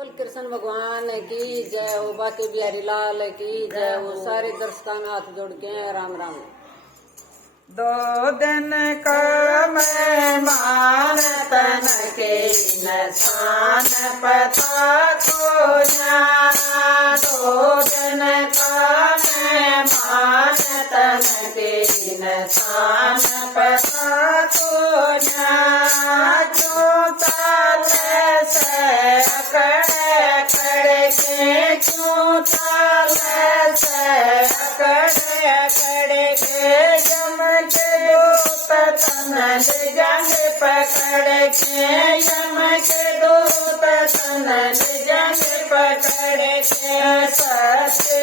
बोल कृष्ण भगवान की जय हो, बाके बिहारी लाल की जय हो। सारे दर्शकों में हाथ जोड़ के राम राम। दो दिन का मेहमान तन के नसान पता को जाना। दो दिन का मेहमान तन के नसान पता को जाना। क्यों ताले से अकड़े अकड़ के, क्यों ताले से अकड़े अकड़ के, यम के दूत तनल जंग पकड़ के, यम के दूत तनल जंग पकड़ के, सत्य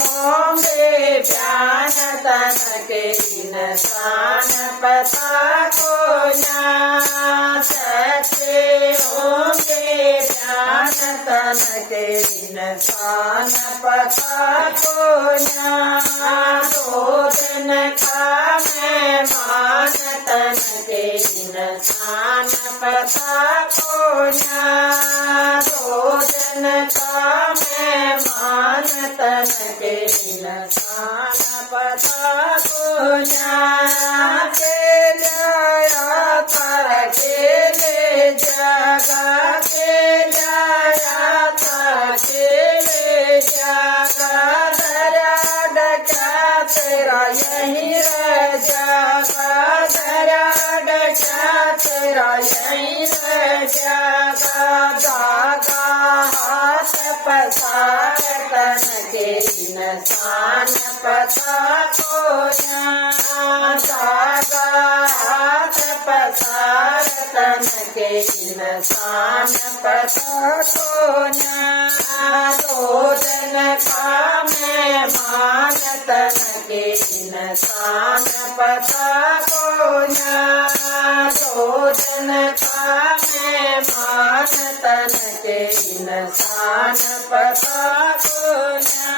होंगे ज्ञान तन के निशान पता को ना। सत्य होंगे ज्ञान तन के निशान पता को ना। दो दिन का मेहमान तन के निशान पता को ना। दो दिन का मेहमान तन के निशान पता को ना। के जाया था के ले जागा, के जाया था के ले जागा, दरा डका तेरा यही रह जागा, दरा डका तेरा यही रह जागा। जागा हाथ पसार तन के निशान पता को ना। जागा हाथ पसार तन के निशान पता को ना। दो दिन का मेहमान तन के निशान पता को ना। दो दिन का मेहमान तन के निशान पता को ना।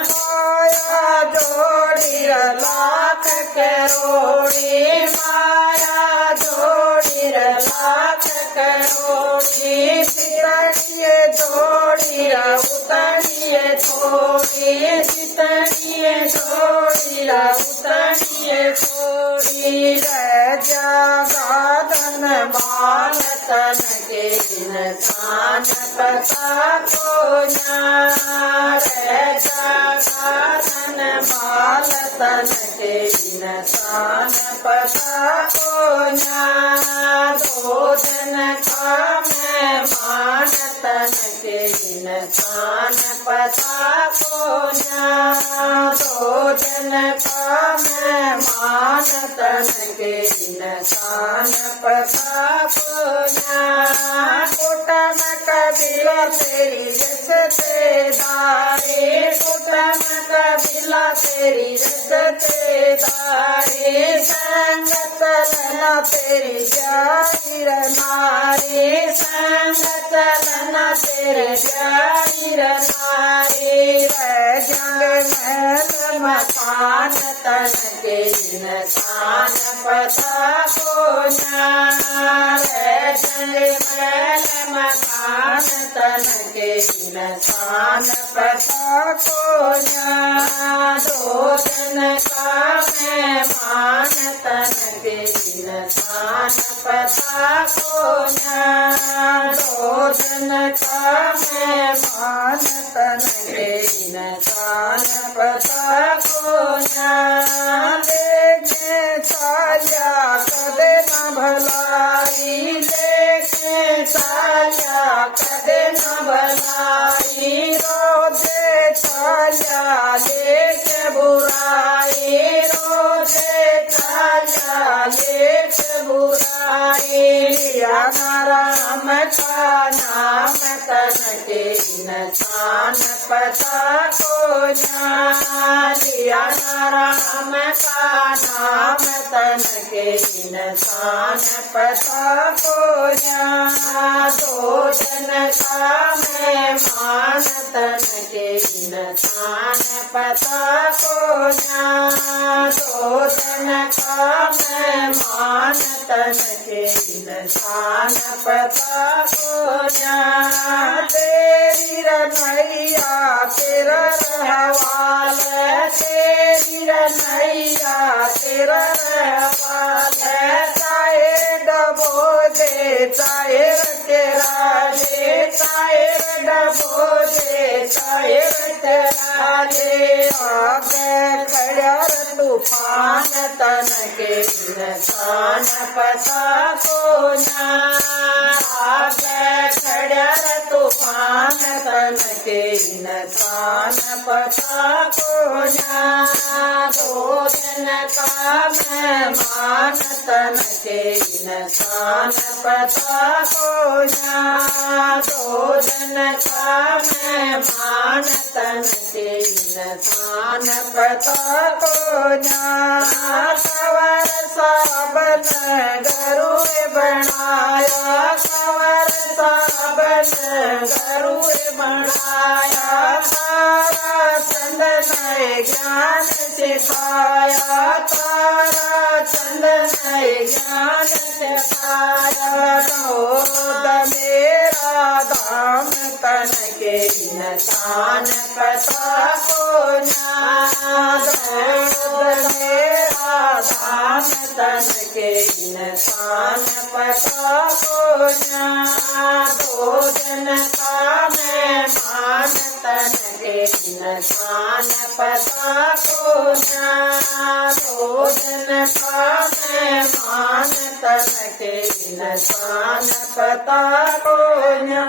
माया जोड़ी लाख करोड़ी, माया जोड़ी लाख करोड़ी, तितड़िए जोड़ी उतड़िए थोड़ी, तितड़िए जोड़ी उतड़िए थोड़ी, रह जागा धन मान तन के निशान पता को ना। रह जागा धन मान तन के निशान पता को ना। दो दिन का मेहमान तन के निशान पता को ना। दो दिन का मेहमान तन के निशान पता को ना। कुटम कबीला तेरी रिश्तेदारी, कुटम कबीला तेरी रिश्तेदारी, संगत लना तेरी जाहिर नारी, संगत लना तेरे जाहिर नारी। रह जंग महल मकान तन के निशान पता को ना। रह जंग महल मकान तन के निशान पता को ना। दो दिन का मेहमान तन के निशान पता को ना। दो दिन का मेहमान तन के निशान पता को ना। लेके चालिया कदे न भलाई, लेके चालिया कदे न भलाई, रोजे चालिया लेके बुराई, रोजे चालिया लेके बुराई। लिया राम का नाम तन के निशान पता को ना। लिया राम का नाम तन के निशान पता को ना। दो दिन का मेहमान तन के निशान पता को ना। दो दिन का मेहमान तन के निशान पता को ना। रवाले चाहे डबो दे चाहे के राजे चाहे डबो दे चाहे राजे आगे खड़ा तूफान तन के इंसान पता को ना आगे खड़ा तूफान तन के इंसान पता को ना दो दिन का मेहमान तन के इंसान पता को ना दो दिन का मेहमान तन के इंसान पता को ना सवर साबन गरुए बनाया सवर साबन गरुए बनाया तारा चंदन ज्ञान सिखाया तारा चंदन ज्ञान सिखाया नोद मेरा धाम तन के इंसान पता को ना नोद मेरा धाम तन के इंसान पता को ना दो दिन का मेहमान तन के इंसान पता को ना दो दिन का मेहमान तन के इंसान पता को ना